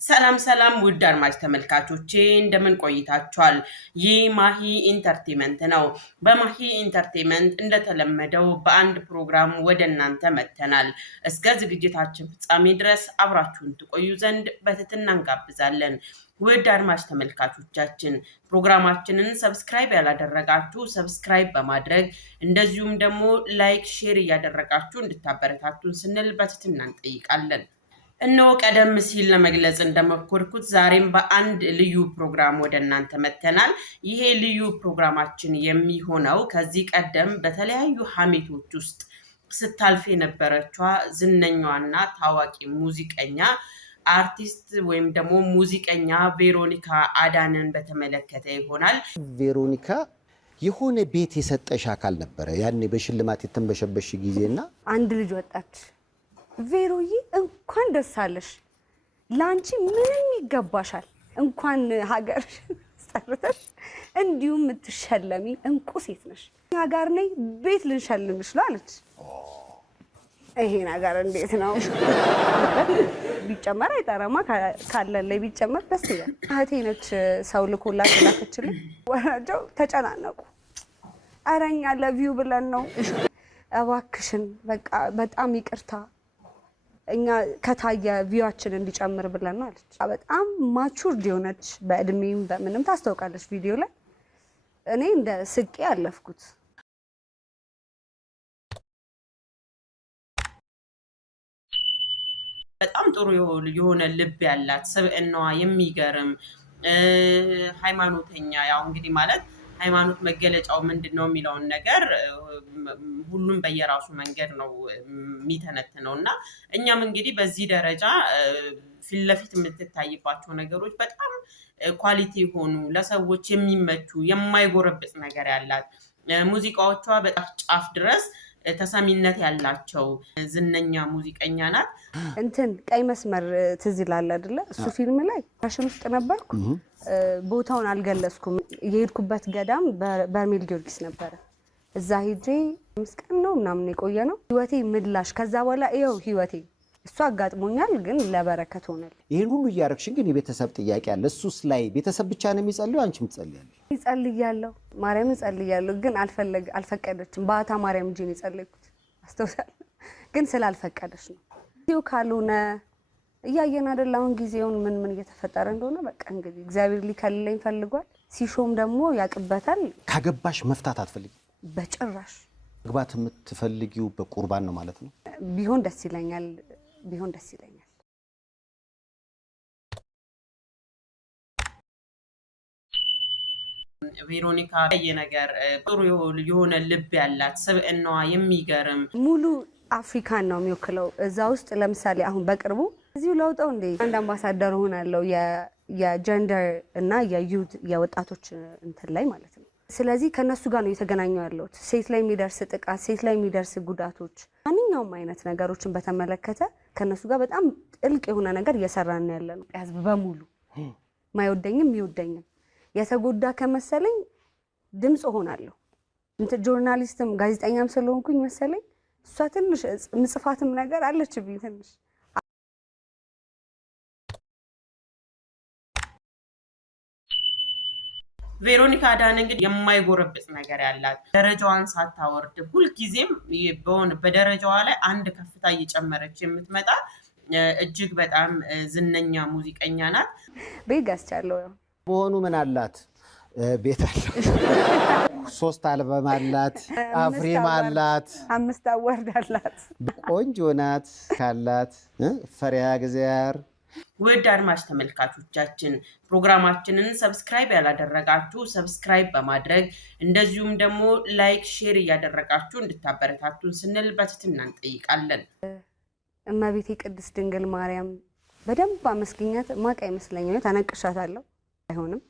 ሰላም ሰላም ውድ አድማጭ ተመልካቾቼ እንደምን ቆይታችኋል? ይህ ማሂ ኢንተርቴይንመንት ነው። በማሂ ኢንተርቴይንመንት እንደተለመደው በአንድ ፕሮግራም ወደ እናንተ መጥተናል። እስከ ዝግጅታችን ፍጻሜ ድረስ አብራችሁን ትቆዩ ዘንድ በትህትና እንጋብዛለን። ውድ አድማጭ ተመልካቾቻችን ፕሮግራማችንን ሰብስክራይብ ያላደረጋችሁ ሰብስክራይብ በማድረግ እንደዚሁም ደግሞ ላይክ ሼር እያደረጋችሁ እንድታበረታቱን ስንል በትህትና እንጠይቃለን። እነሆ ቀደም ሲል ለመግለጽ እንደሞከርኩት ዛሬም በአንድ ልዩ ፕሮግራም ወደ እናንተ መጥተናል። ይሄ ልዩ ፕሮግራማችን የሚሆነው ከዚህ ቀደም በተለያዩ ሀሜቶች ውስጥ ስታልፍ የነበረችዋ ዝነኛዋና ታዋቂ ሙዚቀኛ አርቲስት ወይም ደግሞ ሙዚቀኛ ቬሮኒካ አዳነን በተመለከተ ይሆናል። ቬሮኒካ የሆነ ቤት የሰጠሽ አካል ነበረ ያኔ በሽልማት የተንበሸበሽ ጊዜና አንድ ልጅ ወጣች። ቬሮዬ እንኳን ደስ አለሽ፣ ላንቺ ምንም ይገባሻል። እንኳን ሀገር ሰርተሽ እንዲሁም የምትሸለሚ እንቁ ሴት ነሽ። እኛ ጋር ነይ ቤት ልንሸልምሽ ነው አለች። ይሄ ነገር እንዴት ነው? ቢጨመር አይጠራማ ካለን ላይ ቢጨመር ደስ ይላል። እህቴ ነች ሰው ልኮላት ላከችልኝ። ወራጆው ተጨናነቁ። ኧረ እኛ ለቪው ብለን ነው እባክሽን በቃ በጣም ይቅርታ እኛ ከታየ ቪዋችን እንዲጨምር ብለን ነው አለች። በጣም ማቹርድ የሆነች በእድሜም በምንም ታስታውቃለች ቪዲዮ ላይ። እኔ እንደ ስቄ ያለፍኩት በጣም ጥሩ የሆነ ልብ ያላት ስብዕናዋ የሚገርም ሃይማኖተኛ ያው እንግዲህ ማለት ሃይማኖት መገለጫው ምንድነው የሚለውን ነገር ሁሉም በየራሱ መንገድ ነው የሚተነትነው እና እኛም እንግዲህ በዚህ ደረጃ ፊት ለፊት የምትታይባቸው ነገሮች በጣም ኳሊቲ ሆኑ ለሰዎች የሚመቹ የማይጎረብጥ ነገር ያላት ሙዚቃዎቿ በጣም ጫፍ ድረስ ተሰሚነት ያላቸው ዝነኛ ሙዚቀኛ ናት። እንትን ቀይ መስመር ትዝ ይላል አይደለ? እሱ ፊልም ላይ ፋሽን ውስጥ ነበርኩ። ቦታውን አልገለጽኩም። የሄድኩበት ገዳም በርሜል ጊዮርጊስ ነበረ። እዛ ሄጄ 5 ቀን ነው ምናምን የቆየ ነው ህይወቴ ምላሽ። ከዛ በኋላ ይኸው ህይወቴ እሱ አጋጥሞኛል፣ ግን ለበረከት ሆነል። ይሄን ሁሉ እያረግሽን ግን የቤተሰብ ጥያቄ አለ። እሱስ ላይ ቤተሰብ ብቻ ነው የሚጸልዩ? አንቺም ትጸልያለሽ? ይጸልያለሁ፣ ማርያምን ጸልያለሁ፣ ግን አልፈቀደችም። ባታ ማርያም እንጂ ነው የጸለይኩት አስተውሳለሁ፣ ግን ስላልፈቀደች ነው። ጊዜው ካልሆነ እያየን አይደል አሁን ጊዜውን ምን እየተፈጠረ እንደሆነ። በቃ እንግዲህ እግዚአብሔር ሊከልለኝ ፈልጓል። ሲሾም ደግሞ ያቅበታል። ካገባሽ መፍታት አትፈልጊ? በጭራሽ። መግባት የምትፈልጊው በቁርባን ነው ማለት ነው? ቢሆን ደስ ይለኛል። ቬሮኒካ የነገር ጥሩ የሆነ ልብ ያላት ስብዕናዋ የሚገርም ሙሉ አፍሪካን ነው የሚወክለው። እዛ ውስጥ ለምሳሌ አሁን በቅርቡ እዚሁ ለውጠው እንደ አንድ አምባሳደር ሆናለሁ የጀንደር እና የዩት የወጣቶች እንትን ላይ ማለት ነው። ስለዚህ ከነሱ ጋር ነው የተገናኘው ያለሁት። ሴት ላይ የሚደርስ ጥቃት፣ ሴት ላይ የሚደርስ ጉዳቶች፣ ማንኛውም አይነት ነገሮችን በተመለከተ ከነሱ ጋር በጣም ጥልቅ የሆነ ነገር እየሰራን ያለ ነው። ህዝብ በሙሉ ማይወደኝም ይወደኝም የተጎዳ ከመሰለኝ ድምጽ ሆናለሁ። ጆርናሊስትም ጋዜጠኛም ስለሆንኩኝ መሰለኝ እሷ ትንሽ ምጽፋትም ነገር አለችብኝ ትንሽ። ቬሮኒካ አዳነ እንግዲህ የማይጎረብጥ ነገር ያላት ደረጃዋን ሳታወርድ ሁልጊዜም በደረጃዋ ላይ አንድ ከፍታ እየጨመረች የምትመጣ እጅግ በጣም ዝነኛ ሙዚቀኛ ናት። ቤት ገዝቻለሁ። በሆኑ ምን አላት? ቤት አላት፣ 3 አልበም አላት፣ አፍሪም አላት፣ 5 አዋርድ አላት። ቆንጆ ናት ካላት ፈሪሃ እግዚአብሔር። ውድ አድማጭ ተመልካቾቻችን ፕሮግራማችንን ሰብስክራይብ ያላደረጋችሁ ሰብስክራይብ በማድረግ እንደዚሁም ደግሞ ላይክ ሼር እያደረጋችሁ እንድታበረታቱን ስንል በትህትና እንጠይቃለን። እመቤቴ ቅድስት ድንግል ማርያም በደንብ አመስግኛት ማቅ አይመስለኝም። ታነቅሻታለሁ አይሆንም።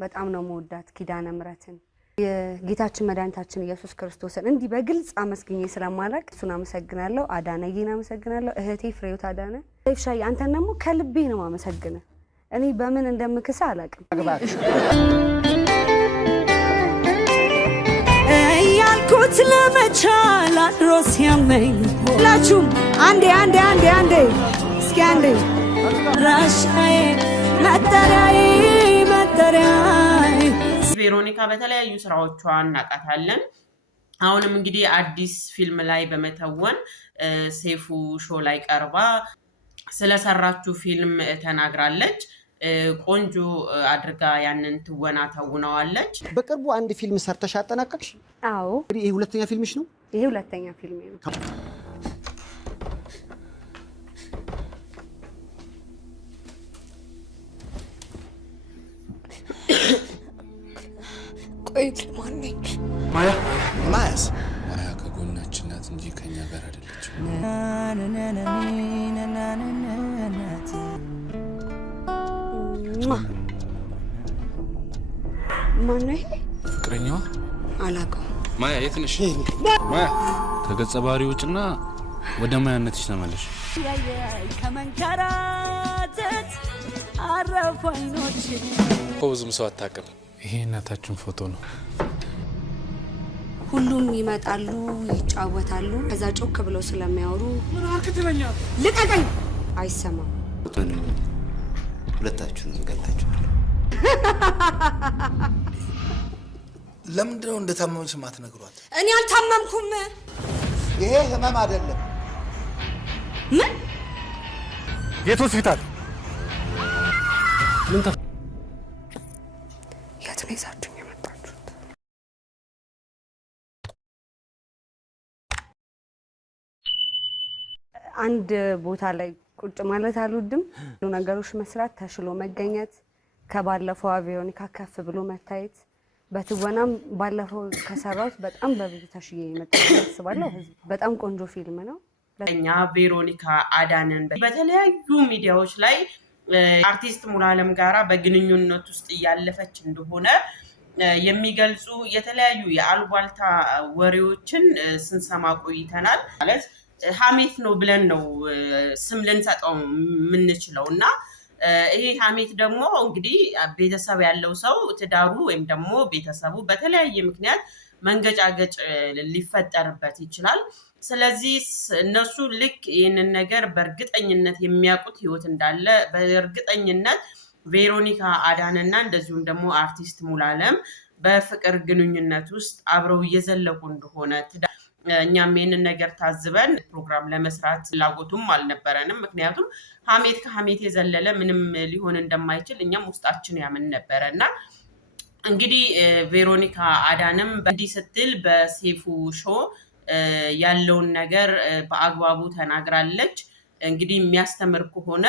በጣም ነው መወዳት ኪዳነ ምሕረትን የጌታችን መድኃኒታችን ኢየሱስ ክርስቶስን እንዲህ በግልጽ አመስግኜ ስለማላቅ እሱን አመሰግናለሁ። አዳነዬን አመሰግናለሁ። እህቴ ፍሬውት አዳነ ሻይ አንተን ደግሞ ከልቤ ነው አመሰግነ። እኔ በምን እንደምክሳ አላቅም እያልኩት ለመቻል አድሮ ሲያመኝ ሁላችሁም አንዴ እስኪ አንዴ ራሻዬ መጠሪያዬ መጠሪያዬ ቬሮኒካ በተለያዩ ስራዎቿ እናውቃታለን። አሁንም እንግዲህ አዲስ ፊልም ላይ በመተወን ሴፉ ሾው ላይ ቀርባ ስለሰራችው ፊልም ተናግራለች። ቆንጆ አድርጋ ያንን ትወና ተውናዋለች። በቅርቡ አንድ ፊልም ሰርተሽ አጠናቀቅሽ? አዎ። እንግዲህ ይሄ ሁለተኛ ፊልምሽ ነው? ይሄ ሁለተኛ ፊልም ነው። ቆይ ማን ነች? ማያ ማያስ ማያ ከጎናችን ናት እንጂ ከኛ ጋር አይደለችም። ማን ነው ይሄ? ፍቅረኛዋ አላውቀውም። ማያ የት ነሽ? ማያ ከገጸ ባህሪ ውጭና ወደ ማያነትሽ ተመለሽ። ከመንከራተት አረፉ አይኖች። ብዙም ሰው አታውቅም። ይሄ እናታችን ፎቶ ነው። ሁሉም ይመጣሉ፣ ይጫወታሉ። ከዛ ጮክ ብለው ስለሚያወሩ ምን አርክትለኛ ልቀቀኝ አይሰማም። ሁለታችሁን እንገላችኋለን። ለምንድነው እንደታመመች ማትነግሯት? እኔ አልታመምኩም። ይሄ ህመም አይደለም። ምን የት ሆስፒታል? የት ነው ይዛችሁኝ የመጣችሁት? አንድ ቦታ ላይ ቁጭ ማለት አልወድም። ነገሮች መስራት፣ ተሽሎ መገኘት፣ ከባለፈው ቬሮኒካ ከፍ ብሎ መታየት። በትወናም ባለፈው ከሰራሁት በጣም በብዙ ተሽዬ የመጣሁ አስባለሁ። በጣም ቆንጆ ፊልም ነው። እኛ ቬሮኒካ አዳነን በተለያዩ ሚዲያዎች ላይ አርቲስት ሙሉዓለም ጋራ በግንኙነት ውስጥ እያለፈች እንደሆነ የሚገልጹ የተለያዩ የአሉባልታ ወሬዎችን ስንሰማ ቆይተናል። ማለት ሀሜት ነው ብለን ነው ስም ልንሰጠው የምንችለው እና ይሄ ሀሜት ደግሞ እንግዲህ ቤተሰብ ያለው ሰው ትዳሩ ወይም ደግሞ ቤተሰቡ በተለያየ ምክንያት መንገጫገጭ ሊፈጠርበት ይችላል። ስለዚህ እነሱ ልክ ይህንን ነገር በእርግጠኝነት የሚያውቁት ህይወት እንዳለ በእርግጠኝነት ቬሮኒካ አዳነና እንደዚሁም ደግሞ አርቲስት ሙሉዓለም በፍቅር ግንኙነት ውስጥ አብረው እየዘለቁ እንደሆነ እኛም ይህንን ነገር ታዝበን ፕሮግራም ለመስራት ፍላጎቱም አልነበረንም። ምክንያቱም ሀሜት ከሀሜት የዘለለ ምንም ሊሆን እንደማይችል እኛም ውስጣችን ያምን ነበረ እና እንግዲህ ቬሮኒካ አዳነም እንዲህ ስትል በሴፉ ሾው ያለውን ነገር በአግባቡ ተናግራለች። እንግዲህ የሚያስተምር ከሆነ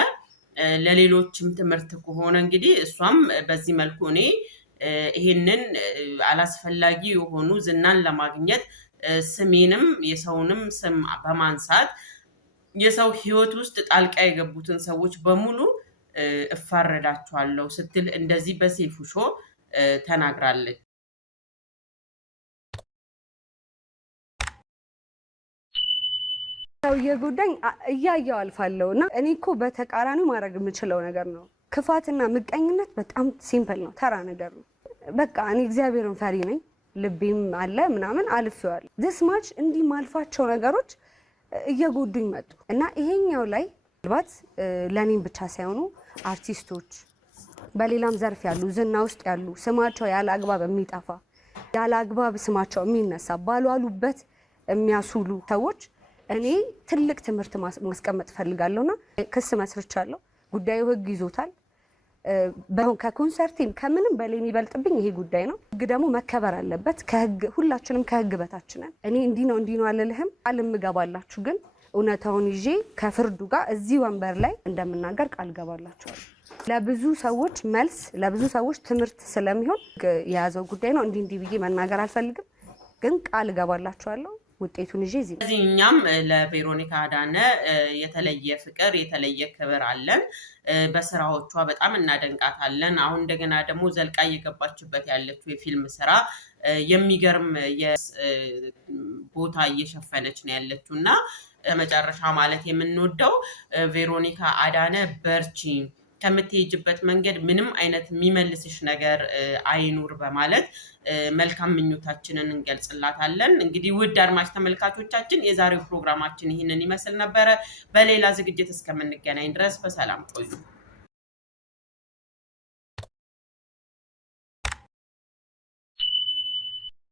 ለሌሎችም ትምህርት ከሆነ እንግዲህ እሷም በዚህ መልኩ እኔ ይሄንን አላስፈላጊ የሆኑ ዝናን ለማግኘት ስሜንም የሰውንም ስም በማንሳት የሰው ህይወት ውስጥ ጣልቃ የገቡትን ሰዎች በሙሉ እፋረዳቸዋለሁ ስትል እንደዚህ በሴፉ ሾው ተናግራለች። የጉዳይ እያየው አልፋለሁ እና እኔ እኮ በተቃራኒው ማድረግ የምችለው ነገር ነው። ክፋትና ምቀኝነት በጣም ሲምፕል ነው፣ ተራ ነገር ነው። በቃ እኔ እግዚአብሔርን ፈሪ ነኝ፣ ልቤም አለ ምናምን አልፌዋለሁ። ዲስ ማች እንዲህ ማልፋቸው ነገሮች እየጎዱኝ መጡ እና ይሄኛው ላይ ምናልባት ለእኔም ብቻ ሳይሆኑ አርቲስቶች በሌላም ዘርፍ ያሉ ዝና ውስጥ ያሉ ስማቸው ያለ አግባብ የሚጠፋ ያለ አግባብ ስማቸው የሚነሳ ባሏሉበት የሚያሱሉ ሰዎች እኔ ትልቅ ትምህርት ማስቀመጥ ፈልጋለሁና ክስ መስርቻለሁ። ጉዳዩ ህግ ይዞታል። ከኮንሰርቲም ከምንም በላይ የሚበልጥብኝ ይሄ ጉዳይ ነው። ህግ ደግሞ መከበር አለበት። ከህግ ሁላችንም ከህግ በታች ነን። እኔ እንዲህ ነው አልልህም፣ ቃል እገባላችሁ ግን እውነታውን ይዤ ከፍርዱ ጋር እዚህ ወንበር ላይ እንደምናገር ቃል እገባላችኋለሁ። ለብዙ ሰዎች መልስ፣ ለብዙ ሰዎች ትምህርት ስለሚሆን የያዘው ጉዳይ ነው። እንዲህ ብዬ መናገር አልፈልግም፣ ግን ቃል እገባላችኋለሁ ውጤቱን ይዤ እዚህ እኛም ለቬሮኒካ አዳነ የተለየ ፍቅር የተለየ ክብር አለን። በስራዎቿ በጣም እናደንቃታለን። አሁን እንደገና ደግሞ ዘልቃ እየገባችበት ያለችው የፊልም ስራ የሚገርም ቦታ እየሸፈነች ነው ያለችው እና መጨረሻ ማለት የምንወደው ቬሮኒካ አዳነ በርቺ፣ ከምትሄጅበት መንገድ ምንም አይነት የሚመልስሽ ነገር አይኑር በማለት መልካም ምኞታችንን እንገልጽላታለን። እንግዲህ ውድ አድማጭ ተመልካቾቻችን የዛሬው ፕሮግራማችን ይህንን ይመስል ነበረ። በሌላ ዝግጅት እስከምንገናኝ ድረስ በሰላም ቆዩ።